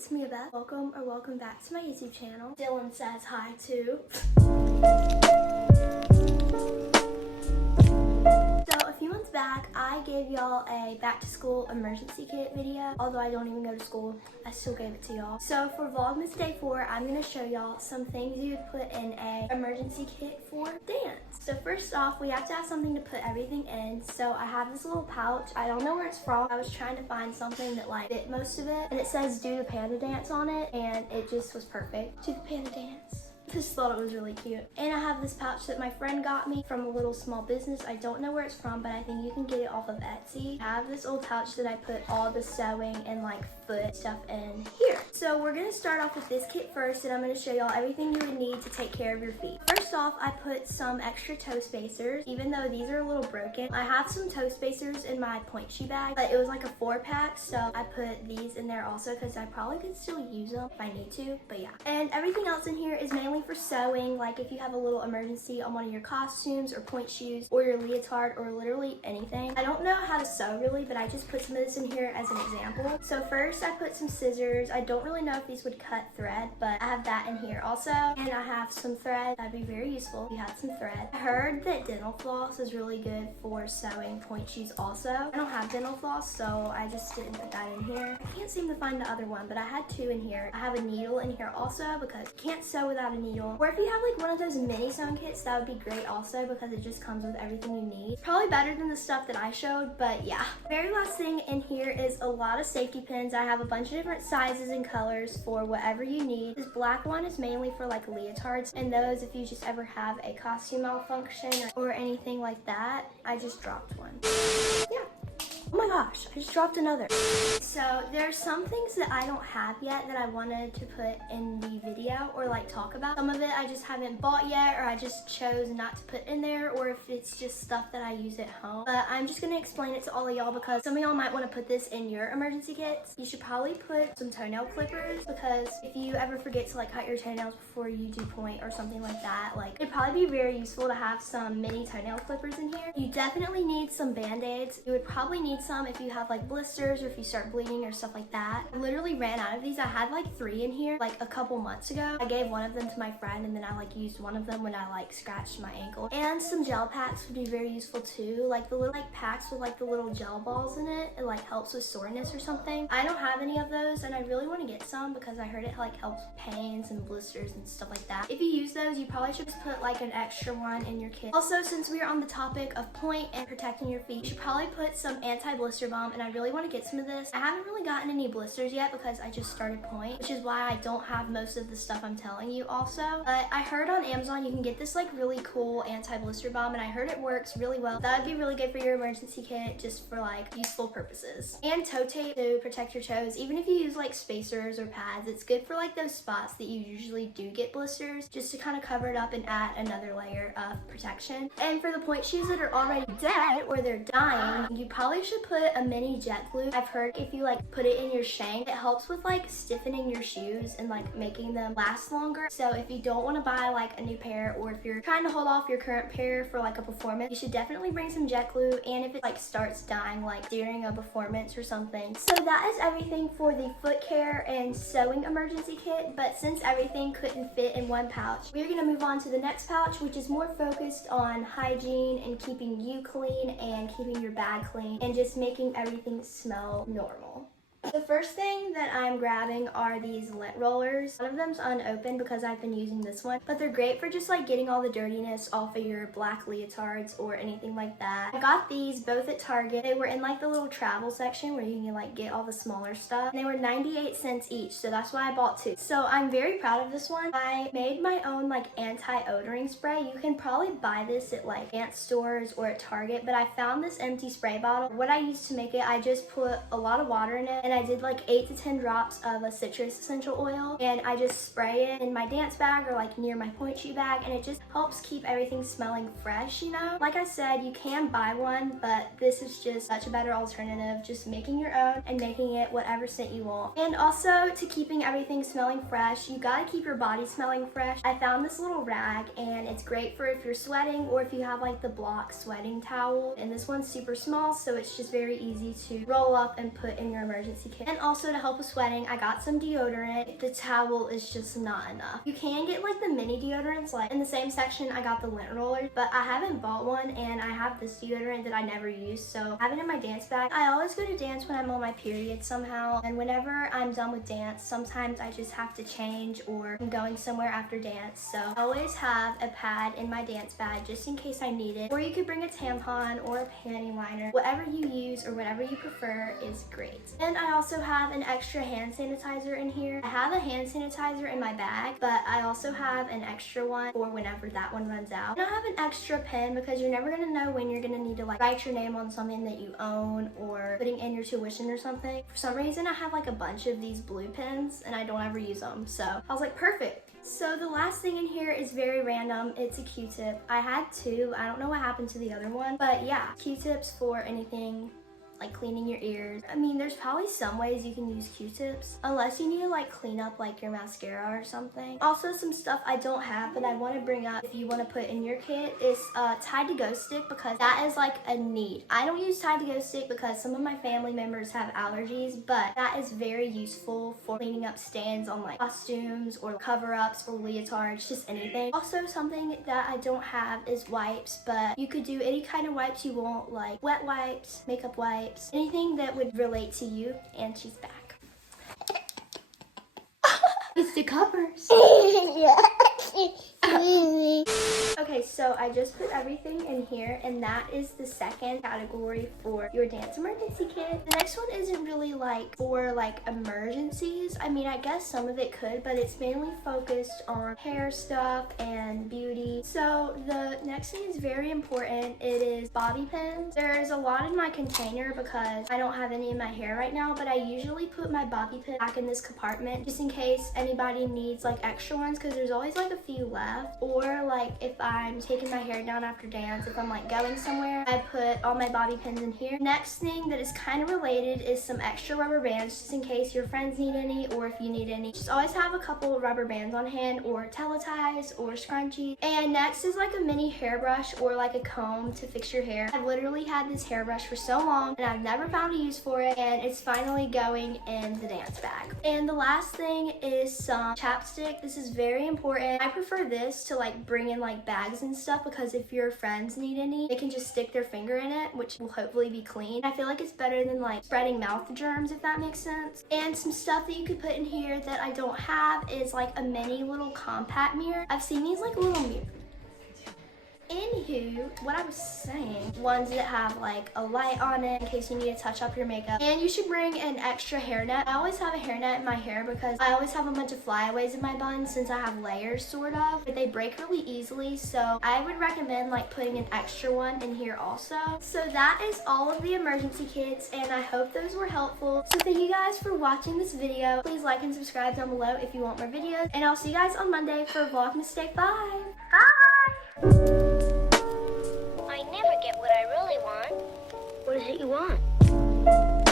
it's me, Beth. Welcome back to my YouTube channel. Dylan says hi too. So a few months back, I gave y'all a back to school emergency kit video. Although I don't even go to school, I still gave it to y'all. So for Vlogmas Day 4, I'm gonna show y'all some things you would put in a emergency kit for dance. So first off, we have to have something to put everything in. So I have this little pouch. I don't know where it's from. I was trying to find something that like fit most of it. And it says do the panda dance on it, and it just was perfect. Do the panda dance. Just thought it was really cute. And I have this pouch that my friend got me from a little small business. I don't know where it's from, but I think you can get it off of Etsy. I have this old pouch that I put all the sewing and like foot stuff in here. So we're gonna start off with this kit first, and I'm gonna show y'all everything you would need to take care of your feet. First off, I put some extra toe spacers, even though these are a little broken. I have some toe spacers in my point shoe bag, but it was like a 4-pack, so I put these in there also because I probably could still use them if I need to, but yeah. And everything else in here is mainly for sewing, like if you have a little emergency on one of your costumes or point shoes or your leotard or literally anything. I don't know how to sew really, but I just put some of this in here as an example. So first I put some scissors. I don't really know if these would cut thread, but I have that in here also. And I have some thread. That'd be very useful if you had some thread. I heard that dental floss is really good for sewing point shoes also. I don't have dental floss, so I just didn't put that in here. I can't seem to find the other one, but I had 2 in here. I have a needle in here also because you can't sew without a needle. Or if you have like one of those mini sewing kits, that would be great also because it just comes with everything you need. Probably better than the stuff that I showed, but yeah. Very last thing in here is a lot of safety pins. I have a bunch of different sizes and colors for whatever you need. This black one is mainly for like leotards, and those if you just ever have a costume malfunction or anything like that. I just dropped one. Yeah. Oh my gosh, I just dropped another. So there's some things that I don't have yet that I wanted to put in the video or like talk about. Some of it I just haven't bought yet, or I just chose not to put in there, or if it's just stuff that I use at home. But I'm just gonna explain it to all of y'all because some of y'all might want to put this in your emergency kits. You should probably put some toenail clippers because if you ever forget to like cut your toenails before you do point or something like that, like it'd probably be very useful to have some mini toenail clippers in here. You definitely need some band-aids. You would probably need some if you have like blisters or if you start bleeding or stuff like that. I literally ran out of these. I had like 3 in here like a couple months ago. I gave one of them to my friend, and then I like used one of them when I like scratched my ankle. And some gel packs would be very useful too. Like the little like packs with like the little gel balls in it. It like helps with soreness or something. I don't have any of those, and I really want to get some because I heard it like helps with pains and blisters and stuff like that. If you use those, you probably should just put like an extra one in your kit. Also, since we are on the topic of point and protecting your feet, you should probably put some anti-blister balm, and I really want to get some of this. I haven't really gotten any blisters yet because I just started point, which is why I don't have most of the stuff I'm telling you also. But I heard on Amazon you can get this like really cool anti-blister balm, and I heard it works really well. That would be really good for your emergency kit just for like useful purposes. And toe tape to protect your toes. Even if you use like spacers or pads, it's good for like those spots that you usually do get blisters, just to kind of cover it up and add another layer of protection. And for the point shoes that are already dead or they're dying, you probably should put a mini jet glue. I've heard if you like put it in your shank, it helps with like stiffening your shoes and like making them last longer. So if you don't want to buy like a new pair, or if you're trying to hold off your current pair for like a performance, you should definitely bring some jet glue. And if it like starts dying like during a performance or something. So that is everything for the foot care and sewing emergency kit. But since everything couldn't fit in one pouch, we're gonna move on to the next pouch, which is more focused on hygiene and keeping you clean and keeping your bag clean and just making everything smell normal. The first thing that I'm grabbing are these lint rollers. One of them's unopened because I've been using this one, but they're great for just like getting all the dirtiness off of your black leotards or anything like that. I got these both at Target. They were in like the little travel section where you can like get all the smaller stuff. And they were 98 cents each, so that's why I bought 2. So I'm very proud of this one. I made my own like anti-odoring spray. You can probably buy this at like ant stores or at Target, but I found this empty spray bottle. What I used to make it, I just put a lot of water in it, and I did like 8 to 10 drops of a citrus essential oil, and I just spray it in my dance bag or like near my point shoe bag, and it just helps keep everything smelling fresh, you know? Like I said, you can buy one, but this is just such a better alternative, just making your own and making it whatever scent you want. And also to keeping everything smelling fresh, you gotta keep your body smelling fresh. I found this little rag, and it's great for if you're sweating or if you have like the block sweating towel, and this one's super small, so it's just very easy to roll up and put in your emergency emergency kit. And also to help with sweating, I got some deodorant. The towel is just not enough. You can get like the mini deodorants, like in the same section I got the lint roller, but I haven't bought one, and I have this deodorant that I never use, so I have it in my dance bag. I always go to dance when I'm on my period somehow, and whenever I'm done with dance, sometimes I just have to change or I'm going somewhere after dance, so I always have a pad in my dance bag just in case I need it. Or you could bring a tampon or a panty liner. Whatever you use or whatever you prefer is great. And I also have an extra hand sanitizer in here. I have a hand sanitizer in my bag, but I also have an extra one for whenever that one runs out. And I have an extra pen because you're never gonna know when you're gonna need to like write your name on something that you own or putting in your tuition or something. For some reason I have like a bunch of these blue pens and I don't ever use them, so I was like, perfect. So the last thing in here is very random. It's a Q-tip. I had two. I don't know what happened to the other one, but yeah, Q-tips for anything like cleaning your ears. I mean, there's probably some ways you can use Q-tips, unless you need to like clean up like your mascara or something. Also, some stuff I don't have but I want to bring up if you want to put in your kit is Tide to Go stick, because that is like a need. I don't use Tide to Go stick because some of my family members have allergies, but that is very useful for cleaning up stains on like costumes or cover-ups or leotards, just anything. Also, something that I don't have is wipes, but you could do any kind of wipes you want, like wet wipes, makeup wipes, anything that would relate to you. And she's back. It's the covers. Okay, so I just put everything in here, and that is the second category for your dance emergency kit. The next one isn't really like for like emergencies. I mean, I guess some of it could, but it's mainly focused on hair stuff and beauty. So the next thing is very important. It is bobby pins. There's a lot in my container because I don't have any in my hair right now, but I usually put my bobby pin back in this compartment just in case anybody needs like extra ones, because there's always like a few left. Or like if I'm taking my hair down after dance, if I'm like going somewhere, I put all my bobby pins in here. Next thing that is kind of related is some extra rubber bands just in case your friends need any, or if you need any. Just always have a couple of rubber bands on hand, or teleties or scrunchies. And next is like a mini hairbrush or like a comb to fix your hair. I've literally had this hairbrush for so long and I've never found a use for it, and it's finally going in the dance bag. And the last thing is some chapstick. This is very important. I prefer this to like bring in like bags and stuff, because if your friends need any, they can just stick their finger in it, which will hopefully be clean. I feel like it's better than like spreading mouth germs, if that makes sense. And some stuff that you could put in here that I don't have is like a mini little compact mirror. I've seen these like little mirrors. Anywho, what I was saying, ones that have like a light on it in case you need to touch up your makeup. And you should bring an extra hairnet. I always have a hairnet in my hair because I always have a bunch of flyaways in my bun since I have layers sort of, but they break really easily, so I would recommend like putting an extra one in here also. So that is all of the emergency kits, and I hope those were helpful. So thank you guys for watching this video. Please like and subscribe down below if you want more videos, and I'll see you guys on Monday for Vlogmas Day 5. Bye! I never get what I really want. What is it you want?